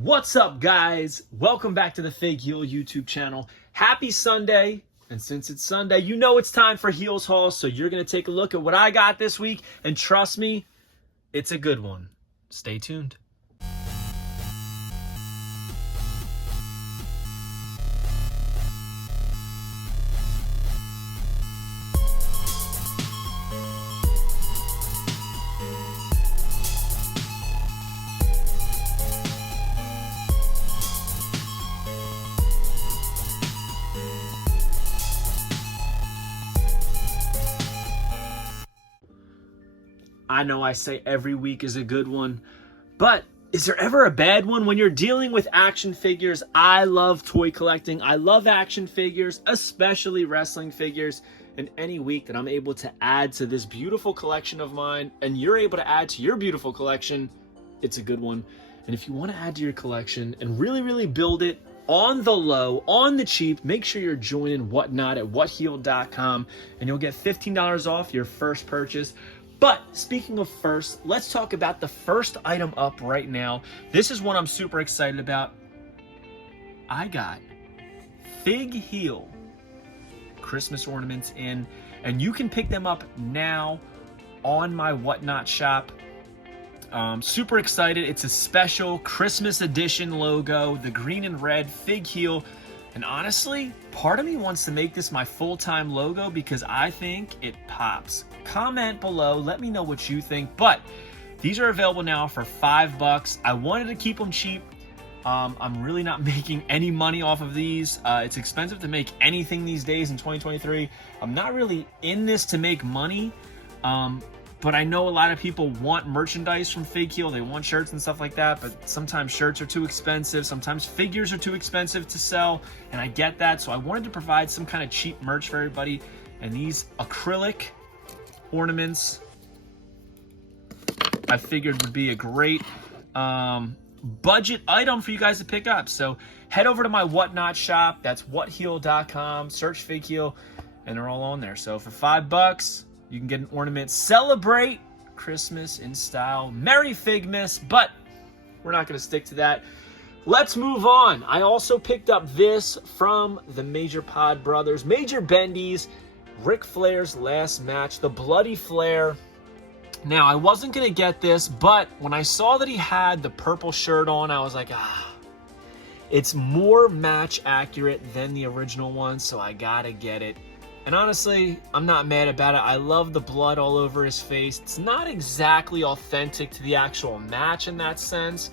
What's up, guys? Welcome back to the Fig Heel YouTube channel. Happy Sunday. And since it's Sunday, you know it's time for Heels Haul. So you're going to take a look at what I got this week. And trust me, it's a good one. Stay tuned. I know I say every week is a good one, but is there ever a bad one when you're dealing with action figures? I love toy collecting. I love action figures, especially wrestling figures. And any week that I'm able to add to this beautiful collection of mine, and you're able to add to your beautiful collection, it's a good one. And if you want to add to your collection and really build it on the low, on the cheap, make sure you're joining Whatnot at whatheel.com, and you'll get $15 off your first purchase. But speaking of first, let's talk about the first item up right now. This is one I'm super excited about. I got Fig Heel Christmas ornaments in, and you can pick them up now on my Whatnot shop. Super excited. It's a special Christmas edition logo, the green and red Fig Heel. And honestly, part of me wants to make this my full-time logo because I think it pops. Comment below, let me know what you think. But these are available now for $5. I wanted to keep them cheap. I'm really not making any money off of these. It's expensive to make anything these days in 2023. I'm not really in this to make money. But I know a lot of people want merchandise from Fig Heel. They want shirts and stuff like that, but sometimes shirts are too expensive. Sometimes figures are too expensive to sell, and I get that. So I wanted to provide some kind of cheap merch for everybody. And these acrylic ornaments, I figured would be a great budget item for you guys to pick up. So head over to my Whatnot shop. That's whatheel.com. Search Fig Heel, and they're all on there. So for $5, you can get an ornament. Celebrate Christmas in style. Merry Figmas, but we're not going to stick to that. Let's move on. I also picked up this from the Major Pod Brothers, Major Bendy's Ric Flair's last match, the Bloody Flair. Now, I wasn't going to get this, but when I saw that he had the purple shirt on, I was like, it's more match accurate than the original one, so I got to get it. And honestly, I'm not mad about it. I love the blood all over his face. It's not exactly authentic to the actual match in that sense,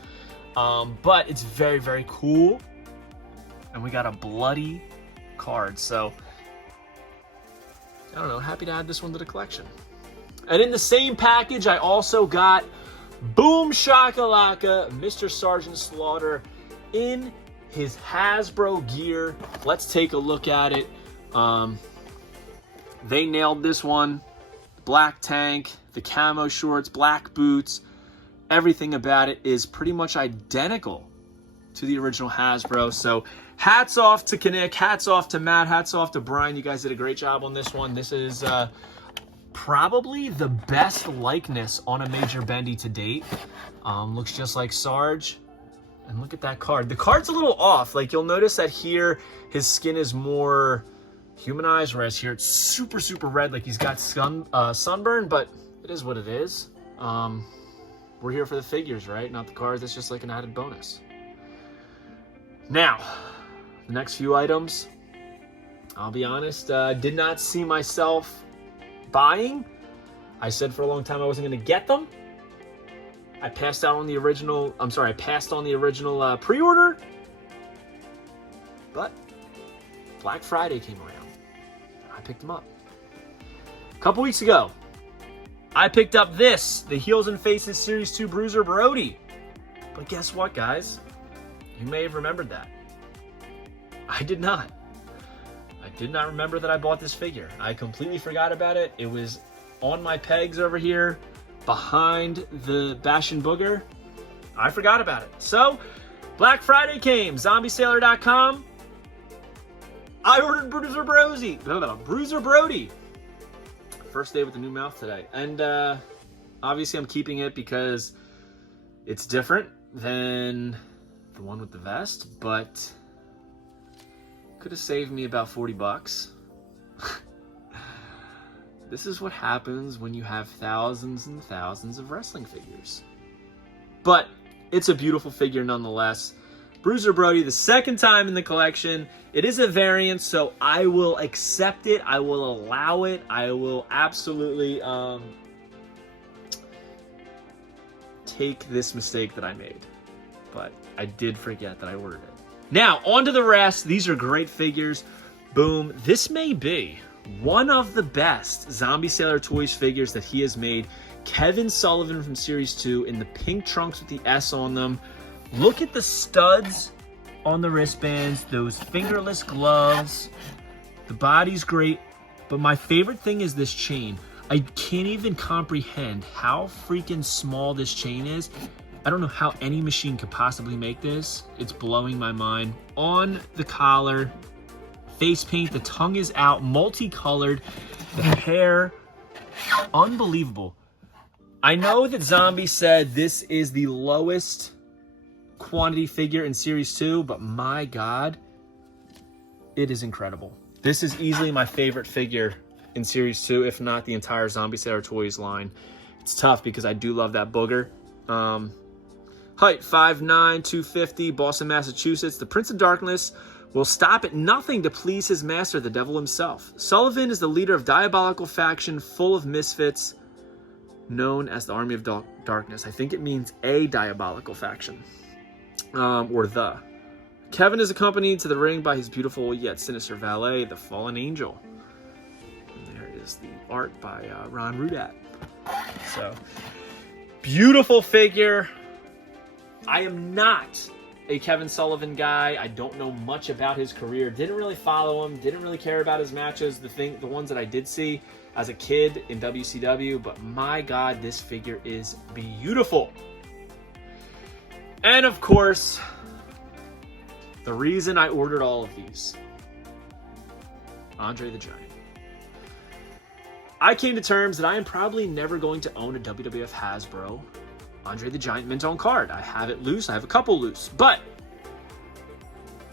but it's very cool. And we got a bloody card, so I don't know, happy to add this one to the collection. And in the same package, I also got Boom Shakalaka, Mr. Sergeant Slaughter in his Hasbro gear. Let's take a look at it. They nailed this one. Black tank, the camo shorts, black boots. Everything about it is pretty much identical to the original Hasbro. So hats off to Kinnick, hats off to Matt, hats off to Brian. You guys did a great job on this one. This is probably the best likeness on a Major Bendy to date. Looks just like Sarge. And look at that card. The card's a little off. Like, you'll notice that here his skin is more humanized, whereas here it's super red, like he's got sunburn, but it is what it is. We're here for the figures, right? Not the cards. That's just like an added bonus. Now, the next few items, I'll be honest, did not see myself buying. I said for a long time I wasn't going to get them. I passed on the original pre-order, but Black Friday came around. I picked them up. A couple weeks ago, I picked up this, the Heels and Faces Series 2 Bruiser Brody. But guess what, guys? You may have remembered that. I did not. I did not remember that I bought this figure. I completely forgot about it. It was on my pegs over here, behind the Bash and Booger. I forgot about it. So, Black Friday came, zombiesailor.com. I ordered Bruiser Brody. First day with the new mouth today. And obviously I'm keeping it because it's different than the one with the vest, but could have saved me about 40 bucks. This is what happens when you have thousands and thousands of wrestling figures. But it's a beautiful figure nonetheless. Bruiser Brody, the second time in the collection. It is a variant, so I will accept it. I will allow it. I will absolutely take this mistake that I made. But I did forget that I ordered it. Now, on to the rest. These are great figures. Boom. This may be one of the best Zombie Sailor Toys figures that he has made. Kevin Sullivan from Series 2 in the pink trunks with the S on them. Look at the studs on the wristbands, those fingerless gloves. The body's great, but my favorite thing is this chain. I can't even comprehend how freaking small this chain is. I don't know how any machine could possibly make this. It's blowing my mind. On the collar, face paint, the tongue is out, multicolored, the hair, unbelievable. I know that Zombie said this is the lowest quantity figure in Series 2, but my God, it is incredible. This is easily my favorite figure in Series 2, if not the entire Zombie Sailor Toys line. It's tough because I do love that booger. Height 5'9", 250, Boston, Massachusetts. The Prince of Darkness will stop at nothing to please his master, the devil himself. Sullivan is the leader of diabolical faction full of misfits known as the Army of Darkness. I think it means a diabolical faction, or the. Kevin is accompanied to the ring by his beautiful yet sinister valet, the Fallen Angel. And there is the art by Ron Rudat. So, beautiful figure. I am not a Kevin Sullivan guy. I don't know much about his career. Didn't really follow him. Didn't really care about his matches. The ones that I did see as a kid in WCW. But my God, this figure is beautiful. And of course, the reason I ordered all of these, Andre the Giant. I came to terms that I am probably never going to own a WWF Hasbro Andre the Giant mint on card. I have it loose. I have a couple loose. But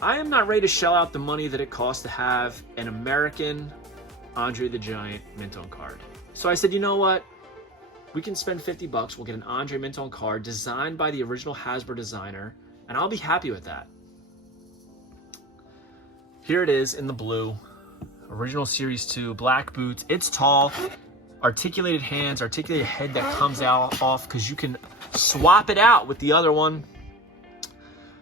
I am not ready to shell out the money that it costs to have an American Andre the Giant mint on card. So I said, you know what? We can spend 50 bucks. We'll get an Andre mint on card designed by the original Hasbro designer, and I'll be happy with that. Here it is in the blue. Original Series 2, black boots. It's tall. Articulated hands, articulated head that comes out off because you can swap it out with the other one.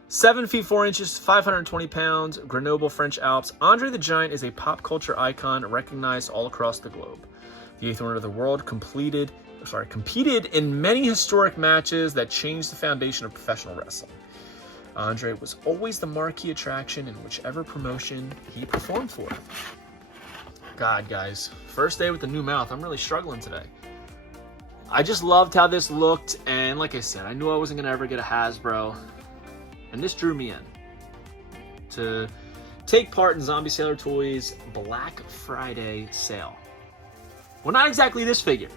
7 feet 4 inches, 520 pounds, Grenoble, French Alps. Andre the Giant is a pop culture icon recognized all across the globe. The 8th wonder of the world competed in many historic matches that changed the foundation of professional wrestling. Andre was always the marquee attraction in whichever promotion he performed for. God, guys, first day with the new mouth. I'm really struggling today. I just loved how this looked, and like I said, I knew I wasn't going to ever get a Hasbro, and this drew me in to take part in Zombie Sailor Toys Black Friday sale. Well, not exactly this figure.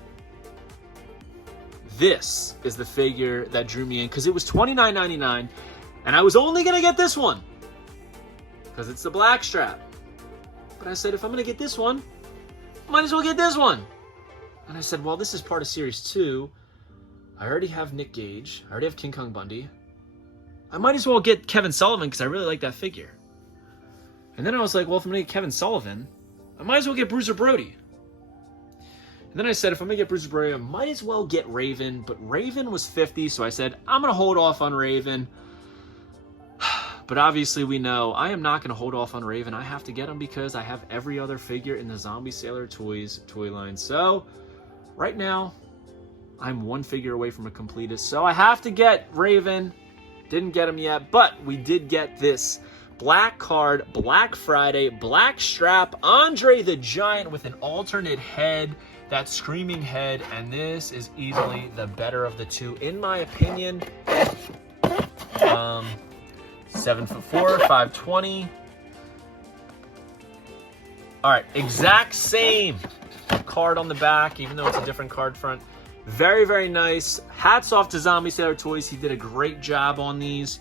This is the figure that drew me in because it was $29.99, and I was only going to get this one because it's the black strap. But I said, if I'm going to get this one, might as well get this one. And I said, well, this is part of Series 2. I already have Nick Gage. I already have King Kong Bundy. I might as well get Kevin Sullivan because I really like that figure. And then I was like, well, if I'm going to get Kevin Sullivan, I might as well get Bruiser Brody. And then I said, if I'm going to get Bruiser Brody, I might as well get Raven. But Raven was $50, so I said, I'm going to hold off on Raven. But obviously we know I am not going to hold off on Raven. I have to get him because I have every other figure in the Zombie Sailor Toys toy line. So right now, I'm one figure away from a completist. So I have to get Raven. Didn't get him yet, but we did get this black card, Black Friday, black strap, Andre the Giant with an alternate head, that screaming head. And this is easily the better of the two, in my opinion. 7'4", 520. All right, exact same card on the back, even though it's a different card front. Very, very nice. Hats off to Zombie Sailor Toys. He did a great job on these.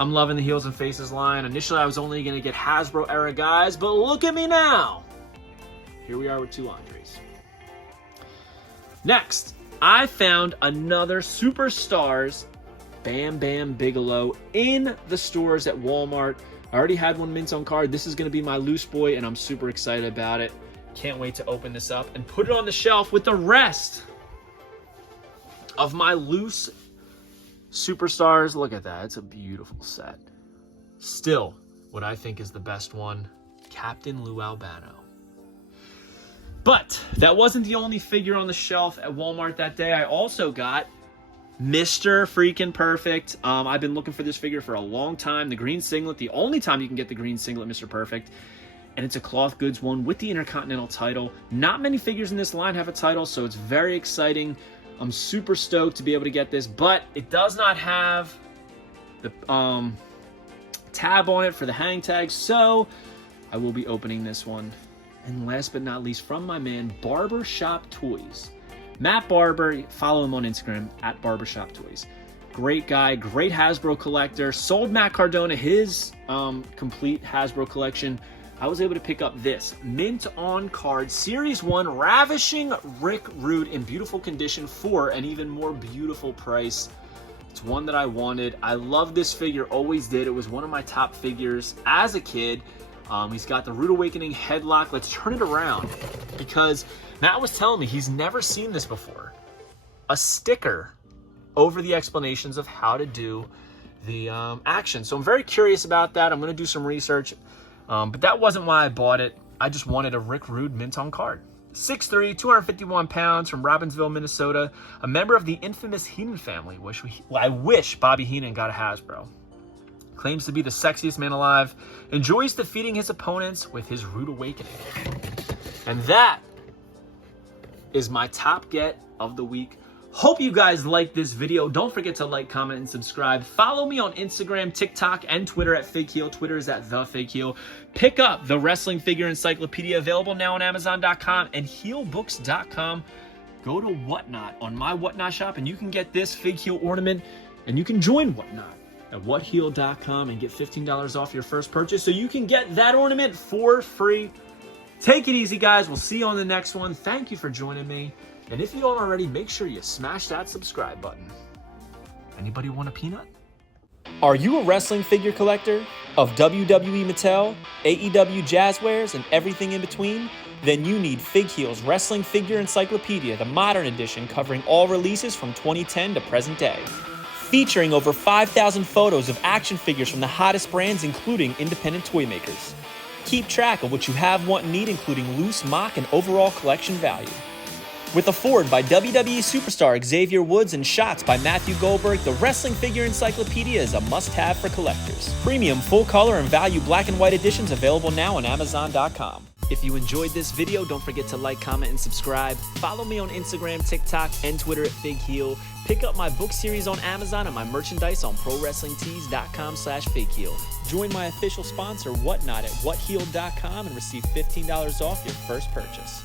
I'm loving the Heels and Faces line. Initially, I was only going to get Hasbro era guys, but look at me now. Here we are with 2 Andres. Next, I found another Superstars Bam Bam Bigelow in the stores at Walmart. I already had one mint on card. This is going to be my loose boy, and I'm super excited about it. Can't wait to open this up and put it on the shelf with the rest of my loose Superstars. Look at that. It's a beautiful set. Still, what I think is the best one, Captain Lou Albano. But that wasn't the only figure on the shelf at Walmart that day. I also got Mr. Freaking Perfect. I've been looking for this figure for a long time. The green singlet, the only time you can get the green singlet, Mr. Perfect. And it's a cloth goods one with the Intercontinental title. Not many figures in this line have a title, so it's very exciting. I'm super stoked to be able to get this, but it does not have the tab on it for the hang tag, so I will be opening this one. And last but not least, from my man, Barbershop Toys. Matt Barber, follow him on Instagram, at Barbershop Toys. Great guy, great Hasbro collector. Sold Matt Cardona his complete Hasbro collection. I was able to pick up this mint on card Series 1 Ravishing Rick Rude in beautiful condition for an even more beautiful price. It's one that I wanted. I love this figure, always did. It was one of my top figures as a kid. He's got the Rude Awakening headlock. Let's turn it around because Matt was telling me he's never seen this before. A sticker over the explanations of how to do the action. So I'm very curious about that. I'm going to do some research. But that wasn't why I bought it. I just wanted a Rick Rude mint on card. 6'3", 251 pounds from Robbinsville, Minnesota. A member of the infamous Heenan family. I wish Bobby Heenan got a Hasbro. Claims to be the sexiest man alive. Enjoys defeating his opponents with his Rude Awakening. And that is my top get of the week. Hope you guys liked this video. Don't forget to like, comment, and subscribe. Follow me on Instagram, TikTok, and Twitter at FakeHeel. Twitter is at TheFakeHeel. Pick up the Wrestling Figure Encyclopedia, available now on Amazon.com and HeelBooks.com. Go to Whatnot on my Whatnot shop, and you can get this Fig Heel ornament, and you can join Whatnot at WhatHeel.com and get $15 off your first purchase, so you can get that ornament for free. Take it easy, guys. We'll see you on the next one. Thank you for joining me. And if you don't already, make sure you smash that subscribe button. Anybody want a peanut? Are you a wrestling figure collector of WWE Mattel, AEW Jazzwares, and everything in between? Then you need Fig Heel's Wrestling Figure Encyclopedia, the modern edition covering all releases from 2010 to present day. Featuring over 5,000 photos of action figures from the hottest brands, including independent toy makers. Keep track of what you have, want, and need, including loose, mock, and overall collection value. With a forward by WWE superstar Xavier Woods and shots by Matthew Goldberg, the Wrestling Figure Encyclopedia is a must-have for collectors. Premium full-color and value black and white editions available now on Amazon.com. If you enjoyed this video, don't forget to like, comment, and subscribe. Follow me on Instagram, TikTok, and Twitter at FigHeel. Pick up my book series on Amazon and my merchandise on ProWrestlingTees.com/FigHeel. Join my official sponsor, Whatnot, at WhatHeel.com and receive $15 off your first purchase.